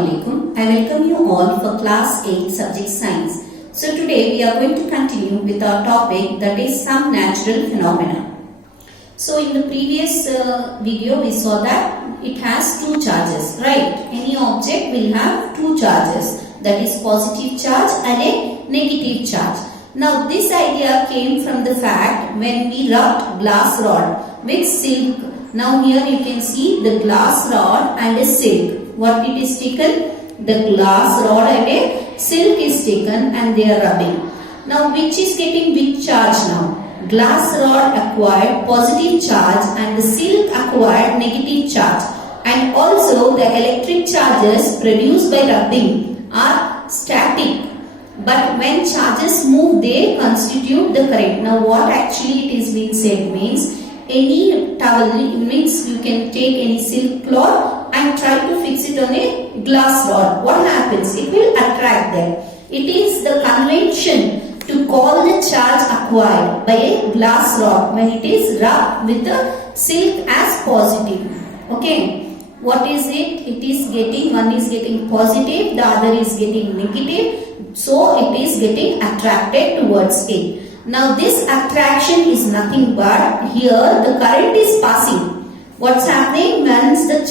Assalamualaikum. I welcome you all for class 8 subject science. So today we are going to continue with our topic, that is some natural phenomena. So in the previous video we saw that it has two charges, right? Any object will have two charges, that is positive charge and a negative charge. Now this idea came from the fact when we rubbed glass rod with silk. Now here you can see the glass rod and a silk. What it is taken? The glass rod and a silk is taken and they are rubbing. Now which is getting which charge now? Glass rod acquired positive charge and the silk acquired negative charge. And also the electric charges produced by rubbing are static. But when charges move, they constitute the current. Now what actually it is being said means, any towel, means you can take any silk cloth and try to fix it on a glass rod. What happens? It will attract them. It is the convention to call the charge acquired by a glass rod when it is rubbed with the silk as positive. Okay. What is it? It is getting, one is getting positive, the other is getting negative. So it is getting attracted towards it. Now this attraction is nothing but here the current is passing. What's happening? Once the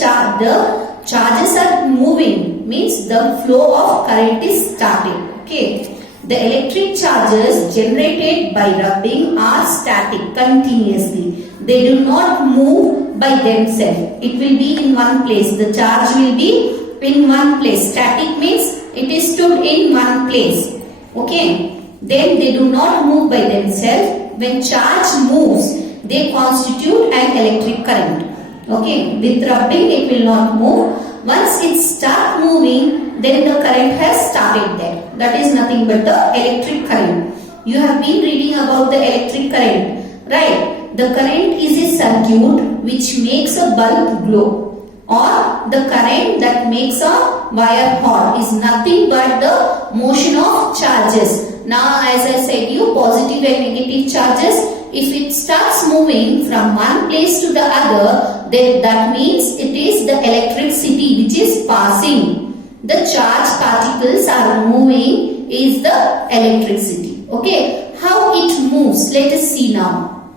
charges are moving, means the flow of current is starting. Okay. The electric charges generated by rubbing are static continuously. They do not move by themselves. It will be in one place. The charge will be in one place. Static means it is stood in one place. Okay. Then they do not move by themselves. When charge moves, they constitute an electric current. Okay. With rubbing, it will not move. Once it starts moving, then the current has started there. That is nothing but the electric current. You have been reading about the electric current, right? The current is a circuit which makes a bulb glow, or the current that makes a wire hot is nothing but the motion of charges. Now as I said you, positive and negative charges, if it starts moving from one place to the other, then that means it is the electricity which is passing. The charge particles are moving is the electricity. Okay, how it moves? Let us see now.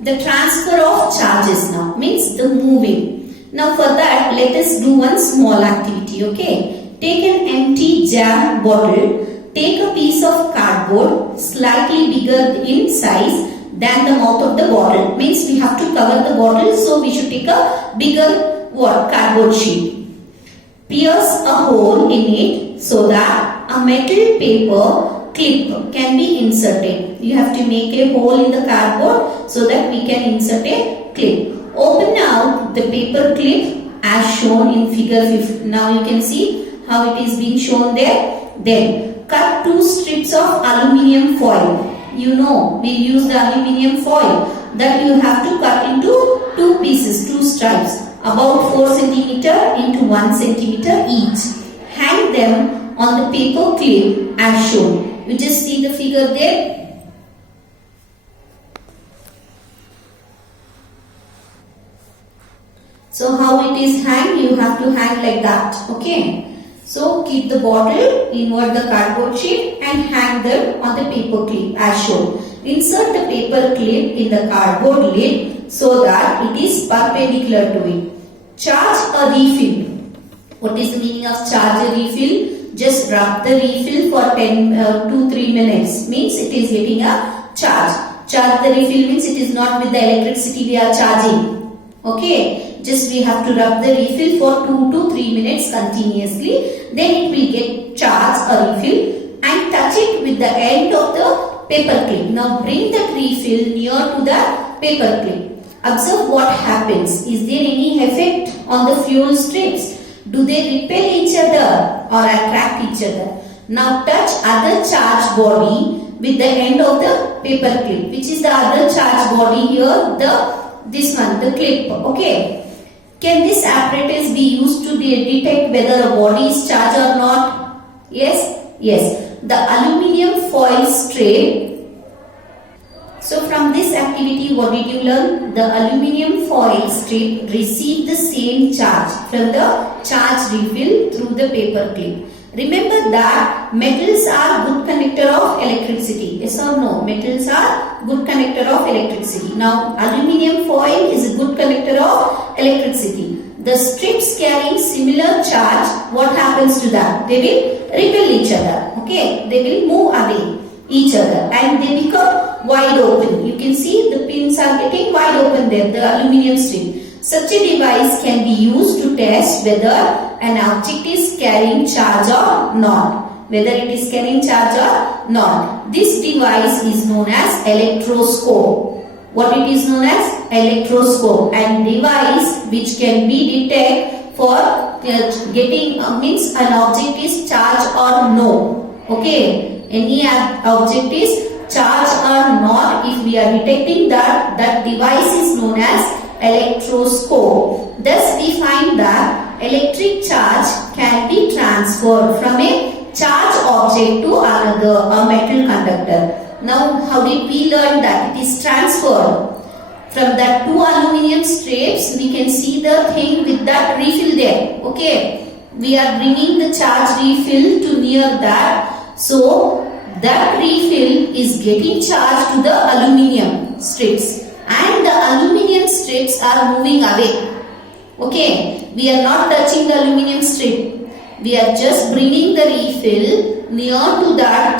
The transfer of charges now means the moving. Now for that, let us do one small activity. Okay, take an empty jam bottle. Take a piece of cardboard slightly bigger in size than the mouth of the bottle. Means we have to cover the bottle, so we should take a bigger cardboard sheet. Pierce a hole in it so that a metal paper clip can be inserted. You have to make a hole in the cardboard so that we can insert a clip. Open out the paper clip as shown in figure 5. Now you can see how it is being shown there. Then cut two strips of aluminium foil. You know, we use the aluminium foil that you have to cut into two pieces, two stripes, about 4 cm into 1 cm each. Hang them on the paper clip as shown. You just see the figure there. So how it is hang? You have to hang like that. Okay. So keep the bottle, invert the cardboard sheet and hang them on the paper clip as shown. Insert the paper clip in the cardboard lid so that it is perpendicular to it. Charge a refill. What is the meaning of charge a refill? Just rub the refill for 2-3 minutes. Means it is getting a charge. Charge the refill means it is not with the electricity we are charging. Okay. Just we have to rub the refill for 2 to 3 minutes continuously. Then it will get charged a refill and touch it with the end of the paper clip. Now bring that refill near to the paper clip. Observe what happens. Is there any effect on the fuel strips? Do they repel each other or attract each other? Now touch other charged body with the end of the paper clip. Which is the other charged body here? This one, the clip. Okay. Can this apparatus be used to detect whether a body is charged or not? Yes? Yes. The aluminium foil strip So from this activity, what did you learn? The aluminium foil strip received the same charge from the charge refill through the paper clip. Remember that metals are good conductor of electricity. Yes or no? Metals are good conductor of electricity. Now, aluminium foil is a good conductor of electricity. The strips carrying similar charge, what happens to that? They will repel each other. Okay, they will move away each other and they become wide open. You can see the pins are getting wide open there, the aluminium strip. Such a device can be used to test whether an object is carrying charge or not. Whether it is carrying charge or not. This device is known as electroscope. What it is known as? Electroscope, and device which can be detected for getting means an object is charged or no. Okay, any object is charged or not. If we are detecting that, that device is known as electroscope. Thus we find that electric charge can be transferred from a charged object to another, a metal conductor. Now how did we learn that it is transferred? From that two aluminium strips, we can see the thing with that refill there. Okay, we are bringing the charge refill to near that. So that refill is getting charged to the aluminium strips. And the aluminium strips are moving away. Okay, we are not touching the aluminium strip. We are just bringing the refill near to that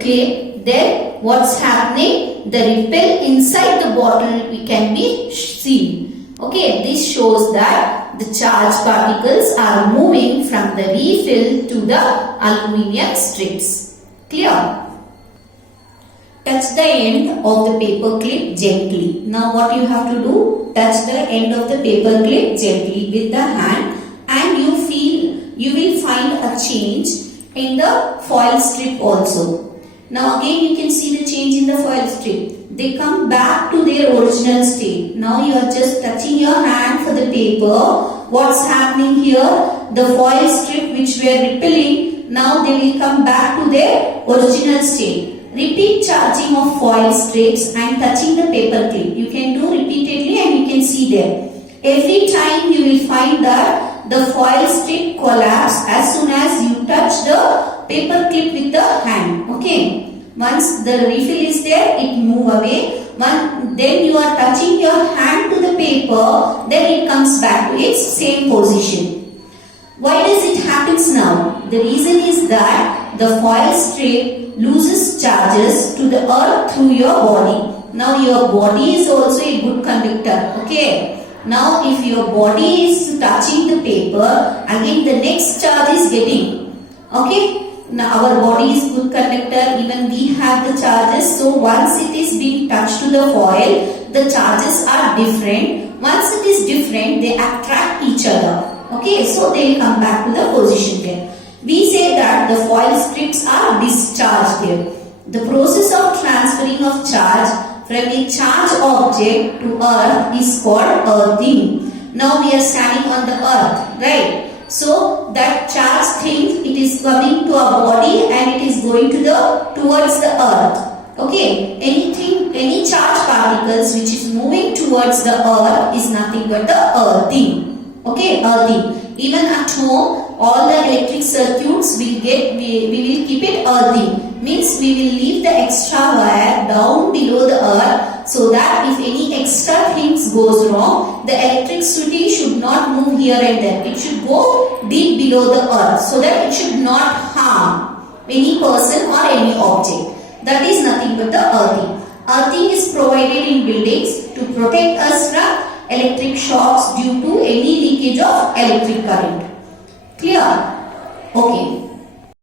clip. Then what's happening? The repel inside the bottle we can be seen. Okay, this shows that the charged particles are moving from the refill to the aluminium strips. Clear? Touch the end of the paper clip gently. Now what you have to do? Touch the end of the paper clip gently with the hand and you will find a change in the foil strip also. Now again you can see the change in the foil strip. They come back to their original state. Now you are just touching your hand for the paper. What's happening here? The foil strip which were repelling, now they will come back to their original state. Repeat charging of foil strips and touching the paper clip. You can do repeatedly and you can see there. Every time you will find that the foil strip collapse as soon as you touch the paper clip with the hand. Okay. Once the refill is there, it move away. Then you are touching your hand to the paper, then it comes back to its same position. Why does it happens now? The reason is that the foil strip loses charges to the earth through your body. Now your body is also a good conductor. Okay. Now if your body is touching the paper, again the next charge is getting. Okay. Now our body is good conductor, even we have the charges. So once it is being touched to the foil, the charges are different. Once it is different, they attract each other. Okay, so they will come back to the position there. We say that the foil strips are discharged there. The process of transferring of charge from a charged object to earth is called earthing. Now we are standing on the earth, right? So that charged thing, it is coming to our body and it is going to towards the earth. Okay, any charged particles which is moving towards the earth is nothing but the earthing. Okay, earthing. Even at home, all the electric circuits we will keep it earthing. Means we will leave the extra wire down below the earth so that if any extra things goes wrong, the electricity should not move here and there. It should go deep below the earth so that it should not harm any person or any object. That is nothing but the earthing. Earthing is provided in buildings to protect us from electric shocks due to any leakage of electric current. Clear? Okay.